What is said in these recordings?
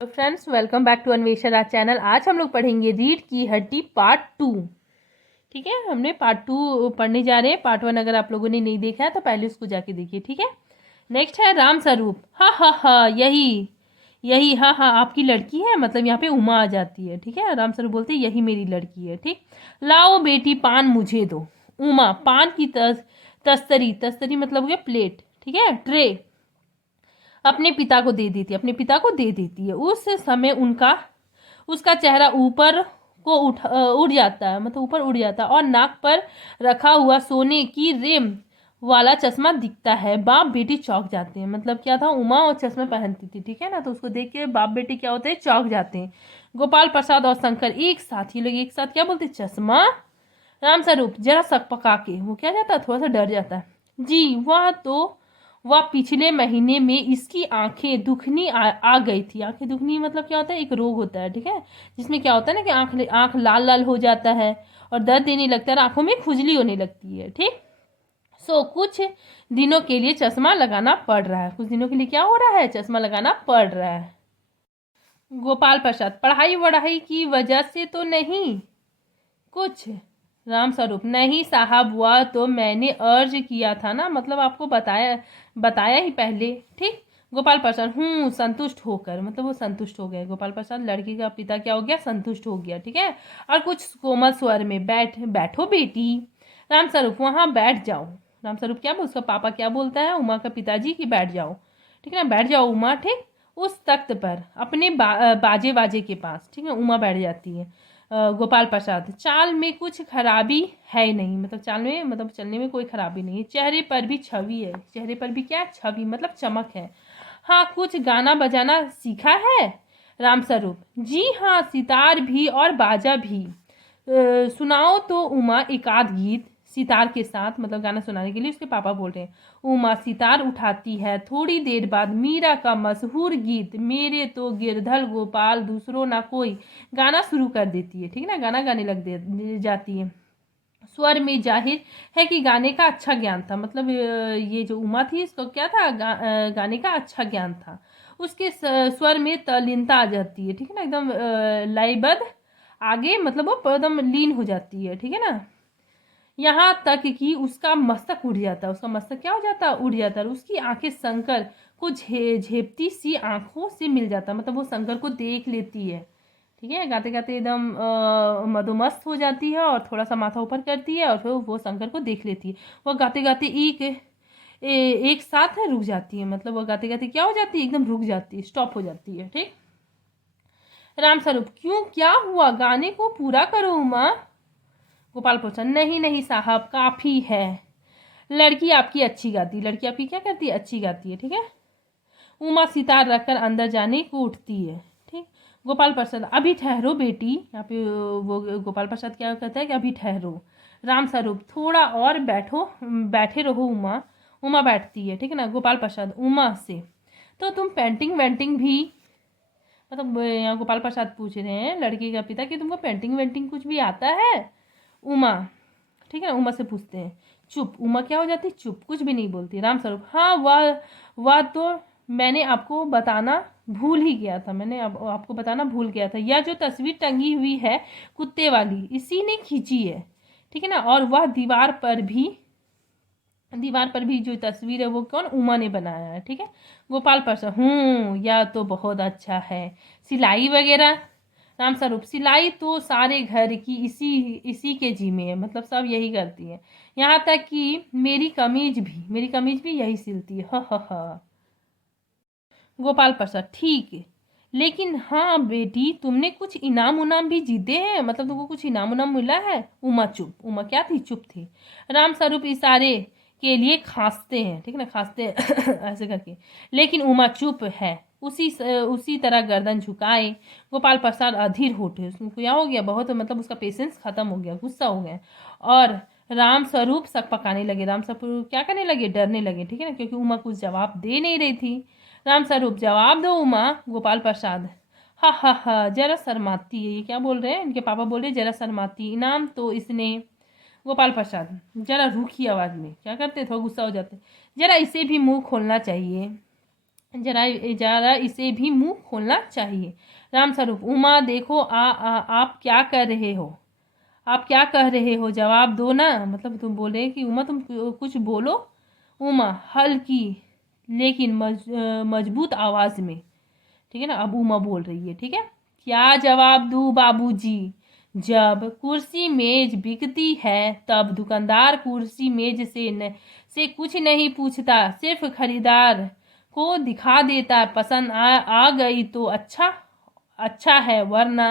तो friends, welcome back to Anvesha Raj channel. आज हम लोग पढ़ेंगे रीढ़ की हड्डी पार्ट 2। ठीक है, हमने पार्ट 2 पढ़ने जा रहे हैं। पार्ट 1 अगर आप लोगों ने नहीं देखा है तो पहले उसको जाके देखिए। ठीक है, नेक्स्ट है राम स्वरूप। हाँ हाँ हाँ, यही यही, हाँ हाँ, आपकी लड़की है। मतलब यहाँ पे उमा आ जाती है। ठीक है, राम स्वरूप बोलते हैं यही मेरी लड़की है। ठीक, लाओ बेटी पान मुझे दो। उमा पान की तस्तरी, तस्तरी मतलब हो गया प्लेट, ठीक है, ट्रे, अपने पिता को दे देती है, अपने पिता को दे देती है। उस समय उसका चेहरा ऊपर को उड़ जाता है, मतलब ऊपर उड़ जाता है, और नाक पर रखा हुआ सोने की रेम वाला चश्मा दिखता है। बाप बेटी चौंक जाते हैं। मतलब क्या था, उमा और चश्मा पहनती थी, ठीक है ना, तो उसको देख के बाप बेटी क्या होते हैं, चौंक जाते हैं। गोपाल प्रसाद और शंकर एक साथ, ये लोग एक साथ क्या बोलते हैं, चश्मा। राम स्वरूप जरा सक पका के वो क्या जाता है, थोड़ा सा डर जाता है। जी, वह पिछले महीने में इसकी आंखें दुखनी आ गई थी। आंखें दुखनी मतलब क्या होता है, एक रोग होता है, ठीक है, जिसमें क्या होता है ना कि आंख लाल लाल हो जाता है और दर्द देने लगता है, आंखों में खुजली होने लगती है। ठीक, सो कुछ दिनों के लिए चश्मा लगाना पड़ रहा है। कुछ दिनों के लिए क्या हो रहा है, चश्मा लगाना पड़ रहा है। गोपाल प्रसाद पढ़ाई वढ़ाई की वजह से तो नहीं कुछ। राम स्वरूप नहीं साहब, वह तो मैंने अर्ज किया था ना, मतलब आपको बताया बताया ही पहले। ठीक, गोपाल प्रसाद संतुष्ट होकर, मतलब वो संतुष्ट हो गए। गोपाल प्रसाद लड़की का पिता क्या हो गया, संतुष्ट हो गया। ठीक है, और कुछ कोमल स्वर में बैठो बेटी। राम स्वरूप वहां बैठ जाओ। राम स्वरूप क्या उसका पापा क्या बोलता है उमा का पिताजी की बैठ जाओ, ठीक है ना, बैठ जाओ उमा। ठीक, उस तख्त पर अपने बाजे बाजे के पास, ठीक है, उमा बैठ जाती है। गोपाल प्रसाद चाल में कुछ खराबी है नहीं, मतलब चाल में मतलब चलने में कोई खराबी नहीं है। चेहरे पर भी छवि है, चेहरे पर भी क्या छवि मतलब चमक है। हाँ, कुछ गाना बजाना सीखा है। राम स्वरूप जी हाँ, सितार भी और बाजा भी। सुनाओ तो उमा एकाध गीत। सितार के साथ मतलब गाना सुनाने के लिए उसके पापा बोल रहे हैं। उमा सितार उठाती है। थोड़ी देर बाद मीरा का मशहूर गीत मेरे तो गिरधर गोपाल दूसरों ना कोई गाना शुरू कर देती है। ठीक है ना, गाना गाने लग जाती है। स्वर में जाहिर है कि गाने का अच्छा ज्ञान था। मतलब ये जो उमा थी इसको क्या था, गाने का अच्छा ज्ञान था। उसके स्वर में तल्लीनता आ जाती है। ठीक है ना, एकदम लयबद्ध आगे, मतलब वो एकदम लीन हो जाती है। ठीक है ना, यहाँ तक कि उसका मस्तक उड़ जाता है। उसका मस्तक क्या हो जाता है, उड़ जाता है। उसकी आंखें शंकर को झेपती सी आंखों से मिल जाता है, मतलब वो शंकर को देख लेती है। ठीक है, गाते गाते एकदम मदोमस्त हो जाती है और थोड़ा सा माथा ऊपर करती है और फिर वो शंकर को देख लेती है। वह गाते गाते एक साथ रुक जाती है। मतलब वो गाते गाते क्या हो जाती है, एकदम रुक जाती है, स्टॉप हो जाती है। ठीक, राम स्वरूप क्यों, क्या हुआ, गाने को पूरा करो उमा। गोपाल पूछा नहीं नहीं साहब, काफी है। लड़की आपकी अच्छी गाती, लड़की आपकी क्या करती है, अच्छी गाती है। ठीक है, उमा सितार रखकर अंदर जाने को उठती है। ठीक, गोपाल प्रसाद अभी ठहरो बेटी। यहाँ पे वो गोपाल प्रसाद क्या कहता है कि अभी ठहरो। राम स्वरूप थोड़ा और बैठो, बैठे रहो उमा। उमा बैठती है। ठीक है ना, गोपाल प्रसाद उमा से तो तुम पेंटिंग वेंटिंग भी, मतलब यहाँ गोपाल प्रसाद पूछ रहे हैं लड़की का पिता कि तुमको पेंटिंग वेंटिंग कुछ भी आता है उमा। ठीक है ना, उमा से पूछते हैं। चुप, उमा क्या हो जाती, चुप, कुछ भी नहीं बोलती। राम स्वरूप हाँ, वह तो मैंने आपको बताना भूल ही गया था, मैंने आपको बताना भूल गया था। यह जो तस्वीर टंगी हुई है कुत्ते वाली, इसी ने खींची है। ठीक है ना, और वह दीवार पर भी जो तस्वीर है वो कौन, उमा ने बनाया है। ठीक है, गोपाल प्रसाद यह तो बहुत अच्छा है। सिलाई वगैरह। राम स्वरूप सिलाई तो सारे घर की इसी इसी के जिम्मे है, मतलब सब यही करती है। यहाँ तक कि मेरी कमीज भी यही सिलती है। ह गोपाल प्रसाद ठीक है, लेकिन हाँ बेटी, तुमने कुछ इनाम उनाम भी जीते हैं, मतलब तुमको कुछ इनाम उनाम मिला है। उमा चुप, उमा क्या थी, चुप थी। राम स्वरूप इशारे के लिए खांसते हैं, ठीक है ना, खांसते हैं ऐसे करके, लेकिन उमा चुप है। उसी तरह गर्दन झुकाए। गोपाल प्रसाद अधीर होते, उसको क्या हो गया, बहुत मतलब उसका पेशेंस खत्म हो गया, गुस्सा हो गया। और राम स्वरूप सक पकाने लगे। राम स्वरूप क्या करने लगे, डरने लगे। ठीक है ना, क्योंकि उमा कुछ जवाब दे नहीं रही थी। राम स्वरूप जवाब दो उमा। गोपाल प्रसाद हा हा हा, जरा शर्माती है, ये क्या बोल रहे हैं, इनके पापा बोल रहे हैं जरा शर्माती, इनाम तो इसने। गोपाल प्रसाद जरा रूखी आवाज में क्या करते, थोड़ा गुस्सा हो जाते, जरा इसे भी मुंह खोलना चाहिए। जरा जरा इसे भी मुंह खोलना चाहिए। राम स्वरूप, उमा देखो, आप क्या कर रहे हो? आप क्या कह रहे हो? जवाब दो ना। मतलब तुम बोल रहे हैं कि उमा तुम कुछ बोलो। उमा हल्की लेकिन मजबूत आवाज में, ठीक है ना, अब उमा बोल रही है, ठीक है। क्या जवाब दूँ बाबूजी? जब कुर्सी मेज बिकती है तब दुकानदार कुर्सी मेज से कुछ नहीं पूछता, सिर्फ खरीदार को दिखा देता है। पसंद आ गई तो अच्छा अच्छा है, वरना।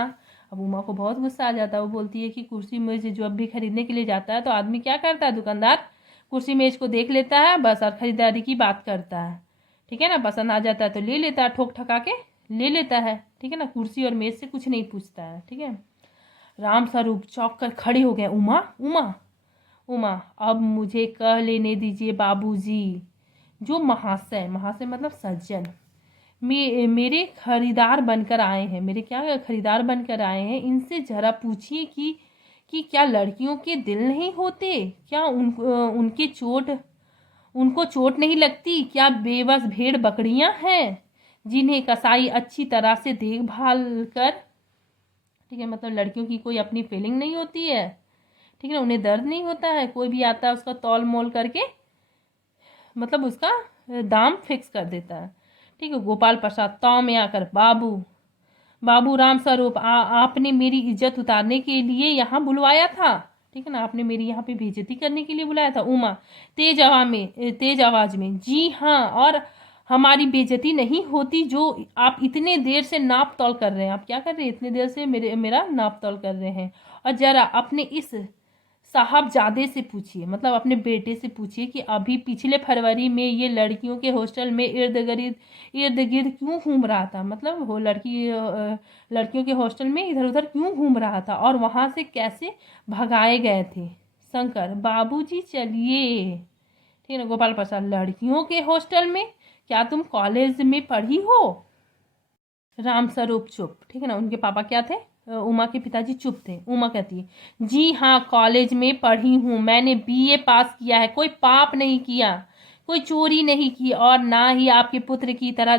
अब उमा को बहुत गुस्सा आ जाता है। वो बोलती है कि कुर्सी मेज जब भी खरीदने के लिए जाता है तो आदमी क्या करता है, दुकानदार कुर्सी मेज को देख लेता है बस, और खरीदारी की बात करता है, ठीक है ना। पसंद आ जाता है तो ले लेता है, ठोक ठका के ले लेता है, ठीक है ना। कुर्सी और मेज से कुछ नहीं पूछता है, ठीक है। राम स्वरूप चौंक कर खड़े हो गए। उमा उमा उमा, अब मुझे कह लेने दीजिए बाबूजी। जो महाशय, महाशय मतलब सज्जन, मेरे खरीदार बनकर आए हैं, मेरे क्या खरीदार बनकर आए हैं, इनसे जरा पूछिए कि क्या लड़कियों के दिल नहीं होते? क्या उनको चोट नहीं लगती? क्या बेबस भेड़ बकरियां हैं जिन्हें कसाई अच्छी तरह से देखभाल कर, ठीक है, मतलब लड़कियों की कोई अपनी फीलिंग नहीं होती है, ठीक है ना। उन्हें दर्द नहीं होता है, कोई भी आता है उसका तौल मोल करके मतलब उसका दाम फिक्स कर देता है, ठीक है। गोपाल प्रसाद ताव में आकर, बाबू बाबू राम स्वरूप, आपने मेरी इज्जत उतारने के लिए यहाँ बुलवाया था, ठीक है ना, आपने मेरी यहाँ पे बेइज्जती करने के लिए बुलाया था। उमा तेज आवाज में, जी हाँ, और हमारी बेइज्जती नहीं होती जो आप इतने देर से नाप तौल कर रहे हैं। आप क्या कर रहे हैं? इतने देर से मेरा नाप तौल कर रहे हैं। और जरा अपने इस साहबजादे से पूछिए, मतलब अपने बेटे से पूछिए कि अभी पिछले फरवरी में ये लड़कियों के हॉस्टल में इर्द गिर्द क्यों घूम रहा था। मतलब वो लड़कियों के हॉस्टल में इधर उधर क्यों घूम रहा था और वहाँ से कैसे भगाए गए थे। शंकर, बाबूजी चलिए, ठीक है ना। गोपाल प्रसाद, लड़कियों के हॉस्टल में? क्या तुम कॉलेज में पढ़ी हो? राम स्वरूप चुप, ठीक है ना। उनके पापा क्या थे? उमा के पिताजी चुप थे। उमा कहती है, जी हाँ, कॉलेज में पढ़ी हूँ, मैंने बीए पास किया है, कोई पाप नहीं किया, कोई चोरी नहीं की, और ना ही आपके पुत्र की तरह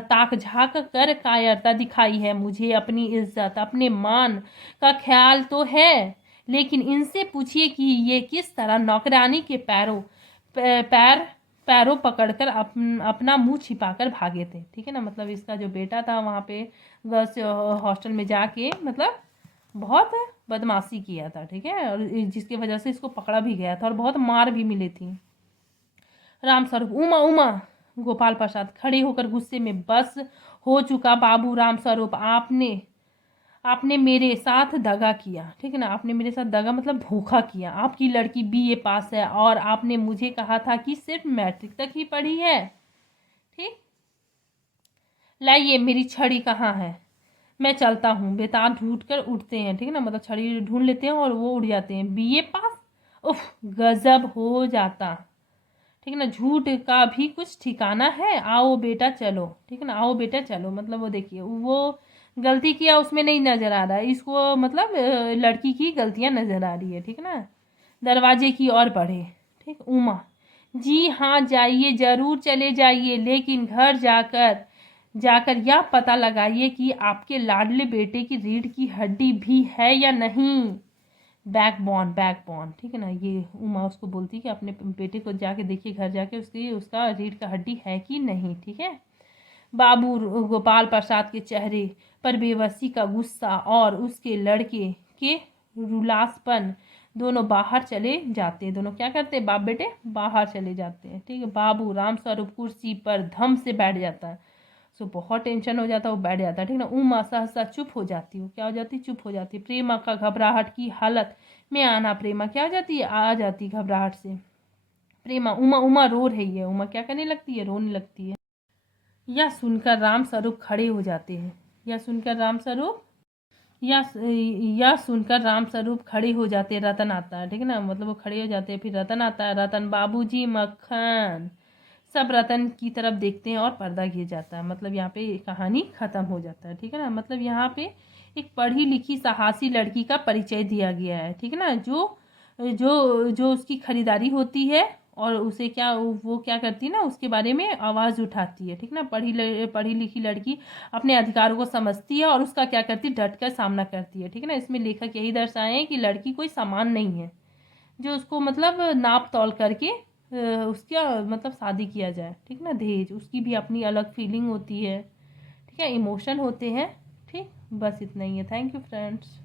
ताक झांक कर कायरता दिखाई है। मुझे अपनी इज्जत, अपने मान का ख्याल तो है, लेकिन इनसे पूछिए कि ये किस तरह नौकरानी के पैर पैरों पकड़कर अपना मुंह छिपाकर भागे थे, ठीक है ना। मतलब इसका जो बेटा था वहाँ पे गर्ल्स हॉस्टल में जाके मतलब बहुत बदमाशी किया था, ठीक है, और जिसकी वजह से इसको पकड़ा भी गया था और बहुत मार भी मिली थी। राम स्वरूप, उमा उमा। गोपाल प्रसाद खड़े होकर गुस्से में, बस हो चुका बाबू राम स्वरूप, आपने आपने मेरे साथ दगा किया, ठीक है ना। आपने मेरे साथ दगा मतलब धोखा किया। आपकी लड़की बीए पास है और आपने मुझे कहा था कि सिर्फ मैट्रिक तक ही पढ़ी है, ठीक। लाइए, मेरी छड़ी कहाँ है? मैं चलता हूँ। बेताब ढूंढ कर उठते हैं, ठीक है ना, मतलब छड़ी ढूंढ लेते हैं और वो उड़ जाते हैं। बीए पास, उफ, गजब हो जाता, ठीक है ना। झूठ का भी कुछ ठिकाना है। आओ बेटा चलो, ठीक है ना, आओ बेटा चलो। मतलब वो देखिए, वो गलती किया उसमें नहीं नजर आ रहा है इसको, मतलब लड़की की गलतियां नजर आ रही है, ठीक है ना। दरवाजे की ओर बढ़े, ठीक। उमा, जी हाँ, जाइए, जरूर चले जाइए, लेकिन घर जाकर जाकर यह पता लगाइए कि आपके लाडले बेटे की रीढ़ की हड्डी भी है या नहीं। बैकबोन, ठीक है ना। ये उमा उसको बोलती है कि अपने बेटे को जाके देखिए, घर जाके उसका रीढ़ का हड्डी है कि नहीं, ठीक है। बाबू गोपाल प्रसाद के चेहरे पर बेबसी का गुस्सा और उसके लड़के के रुलासपन, दोनों बाहर चले जाते हैं। दोनों क्या करते हैं? बाप बेटे बाहर चले जाते हैं, ठीक है। बाबू राम स्वरूप कुर्सी पर धम से बैठ जाता है। सो बहुत टेंशन हो जाता है, वो बैठ जाता है, ठीक ना। उमा सहसा चुप हो जाती है। क्या हो जाती? चुप हो जाती है। प्रेमा का घबराहट की हालत में आना, प्रेमा क्या हो जाती है? आ जाती घबराहट से। प्रेमा, उमा उमा रो रही है। उमा क्या करने लगती है? रोने लगती है। यह सुनकर राम स्वरूप खड़े हो जाते हैं। यह सुनकर राम स्वरूप यह सुनकर राम स्वरूप खड़े हो जाते हैं। रतन आता है, ठीक है ना, मतलब वो खड़े हो जाते हैं। फिर रतन आता है। रतन, बाबूजी मक्खन। सब रतन की तरफ देखते हैं और पर्दा गिर जाता है। मतलब यहाँ पे कहानी खत्म हो जाता है, ठीक है ना। मतलब यहाँ पे एक पढ़ी लिखी साहसी लड़की का परिचय दिया गया है, ठीक है ना, जो जो जो उसकी खरीदारी होती है और उसे क्या वो क्या करती है ना, उसके बारे में आवाज़ उठाती है, ठीक ना। पढ़ी लिखी लड़की अपने अधिकारों को समझती है और उसका क्या करती है, डट कर सामना करती है, ठीक है ना। इसमें लेखक यही दर्शाए हैं कि लड़की कोई सामान नहीं है जो उसको मतलब नाप तौल करके उसका मतलब शादी किया जाए, ठीक ना। दहेज, उसकी भी अपनी अलग फीलिंग होती है, ठीक है, इमोशन होते हैं। ठीक, बस इतना ही है। Thank you friends.